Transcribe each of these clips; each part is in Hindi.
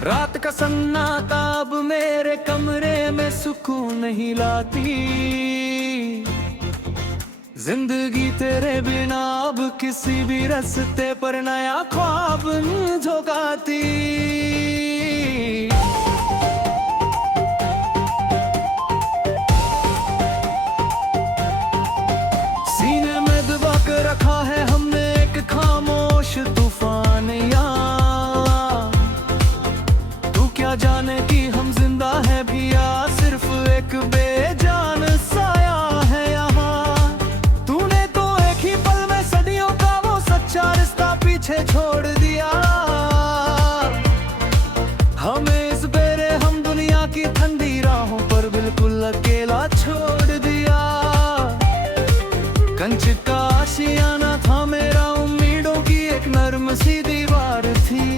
रात का सन्नाटा अब मेरे कमरे में सुकून नहीं लाती। जिंदगी तेरे बिना अब किसी भी रास्ते पर नया ख्वाब झोंकाती। सीने में दबा के रखा है हमने एक खामोश तूफान यार। तू क्या जाने कि हम जिंदा है भी या सिर्फ एक बेजान साया है यहाँ। तूने तो एक ही पल में सदियों का वो सच्चा रिश्ता पीछे छोड़ दिया। हमें इस बेरे हम दुनिया की ठंडी राहों पर बिल्कुल अकेला छोड़ दिया। कंच का आशियाना था मेरा, उम्मीदों की एक नर्म सी दीवार थी।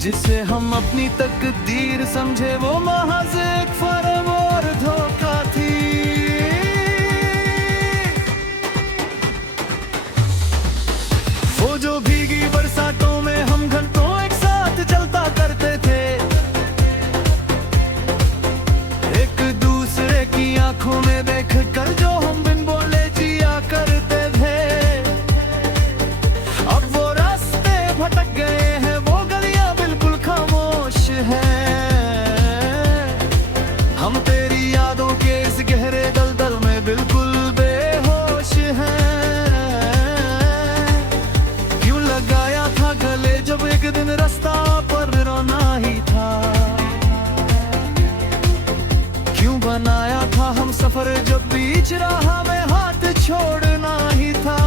जिसे हम अपनी तकदीर समझे वो महज एक फर्म और धोखा थी। वो जो भीगी बरसातों में हम घंटों एक साथ चलता करते थे। एक दूसरे की आंखों में देख कर जो हम बिन बोले जिया करते थे। अब वो रास्ते भटक गए हैं, वो गलियां बिल्कुल खामोश हैं। हम तेरी यादों के इस गहरे दलदल में बिल्कुल बेहोश हैं। क्यों लगाया था गले जब एक दिन रास्ता पर रोना ही था। क्यों बनाया था हम सफर जब बीच राह में हाथ छोड़ना ही था।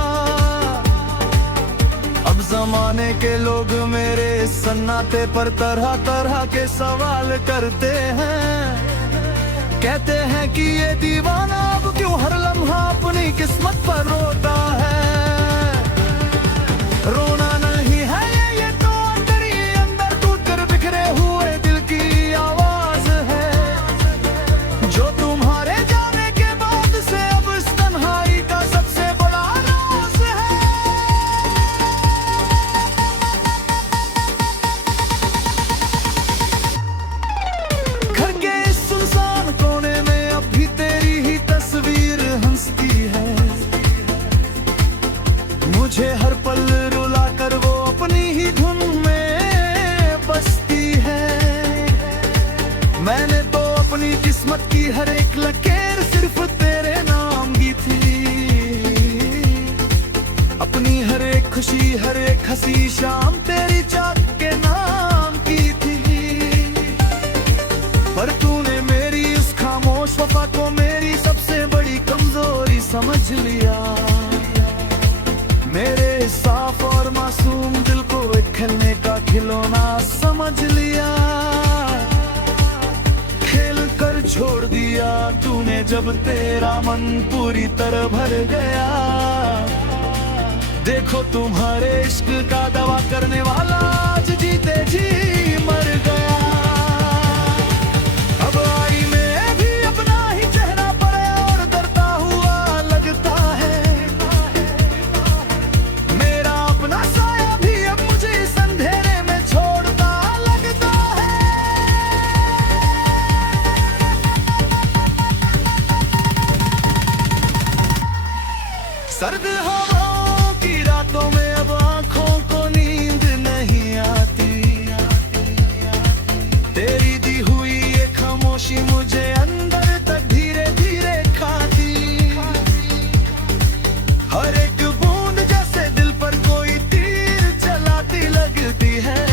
अब जमाने के लोग मेरे सन्नाटे पर तरह तरह के सवाल करते हैं। कहते हैं कि ये दीवाना अब क्यों हर लम्हा अपनी किस्मत पर रोता है। रोना नहीं है ये तो अंदर ही अंदर टूट कर बिखरे हुए दिल की आवाज है। जो तुम्हारे जाने के बाद से अब इस तन्हाई का सबसे बड़ा राज है। घर के इस सुनसान कोने में अब भी तेरी ही तस्वीर हंसती है। मुझे हर पल रुला कर वो अपनी ही धुन में बसती है। मैंने तो अपनी किस्मत की हर एक लकीर सिर्फ तेरे नाम की थी। अपनी हर एक खुशी हर एक हंसी शाम तेरी चाहत के नाम की थी। पर तूने मेरी उस खामोश वफा को मेरी सबसे बड़ी कमजोरी समझ लिया। मेरे साफ और मासूम दिल को एक खेलने का खिलौना समझ लिया। खेल कर छोड़ दिया तूने जब तेरा मन पूरी तरह भर गया। देखो तुम्हारे इश्क का दावा करने वाला आज जीते जी मर गया। अब आई मैं भी अपना ही चेहरा पर और डरता हुआ लगता है। मेरा अपना साया भी अब मुझे इस अंधेरे में छोड़ता लगता है। सर्द हवाओं की रातों में अब आंखों को नींद नहीं आती। तेरी दी हुई ये खामोशी मुझे अंदर तक धीरे धीरे खाती। हर एक बूंद जैसे दिल पर कोई तीर चलाती लगती है।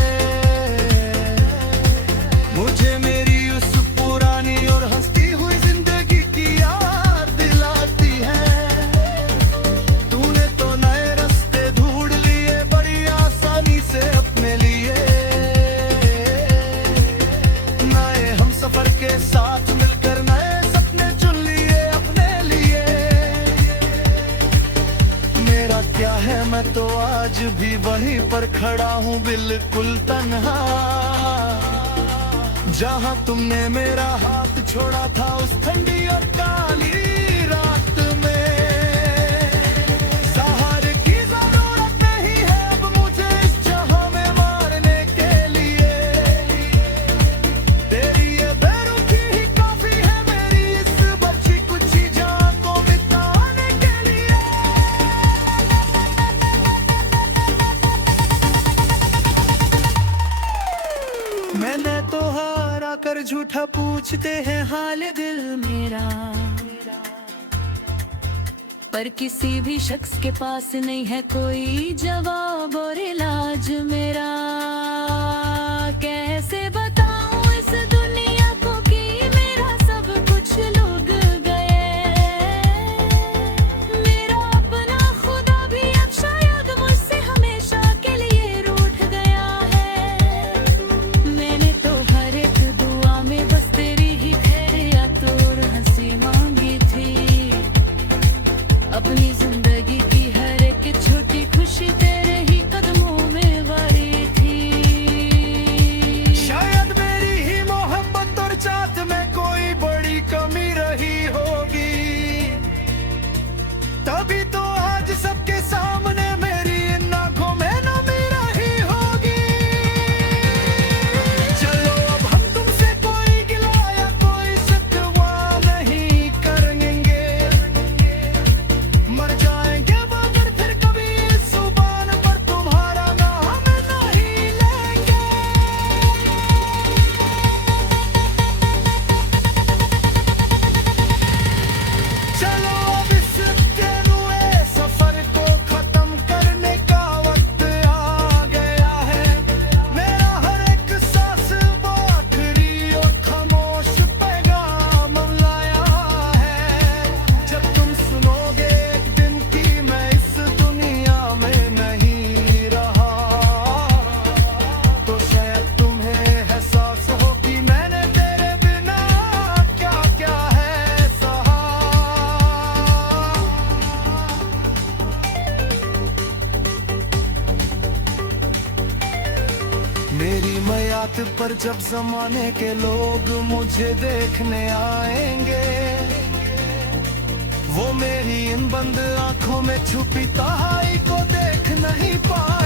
मुझे मेरी उस पुरानी और हंसती हुई जिंदगी की याद दिलाती है। तूने तो नए रास्ते ढूंढ लिए बड़ी आसानी से अपने लिए। नए हम सफर के साथ मिलकर नए सपने चुन लिए अपने लिए। मेरा क्या है मैं तो आज भी वहीं पर खड़ा हूँ बिल्कुल तन्हा। जहाँ तुमने मेरा हाथ छोड़ा था उस ठंडी और काली रात में। सहारे की जरूरत नहीं है अब मुझे इस जहाँ में मारने के लिए। उठा पूछते हैं हाल दिल मेरा, पर किसी भी शख्स के पास नहीं है कोई जवाब और इलाज मेरा। कैसे बताऊं इस दुनिया को कि मेरा सब कुछ लुट गए। मेरा अपना खुदा भी अब शायद मुझसे हमेशा के लिए रूठ गया है। मैंने तो हर एक दुआ में बस तेरी ही खैरियत और हंसी मांगी थी। अपनी जिंदगी की हर एक छोटी खुशी तेरे ही कदमों में वारी थी। शायद मेरी ही मोहब्बत और चाहत में कोई बड़ी कमी रही होगी, तभी तो आज सबके सामने मेरी इन आंखों में नमी रही होगी। चलो अब हम तुमसे कोई गिला या कोई शिकवा नहीं करेंगे, मर जाएंगे मगर फिर कभी इस जुबान पर तुम्हारा नाम नहीं लेंगे। चलो अब इस तेरुए सफर को खत्म करने का वक्त आ गया है। मेरा हर एक सांस वो आखिरी और खामोश पैगाम लाया है। जब तुम सुनोगे एक दिन की मैं इस दुनिया में नहीं रहा, तो शायद तुम्हें एहसास हो कि मैंने तेरे बिना क्या क्या है सहा। मेरी मयात पर जब जमाने के लोग मुझे देखने आएंगे, वो मेरी इन बंद आंखों में छुपी तहाई को देख नहीं पाएंगे।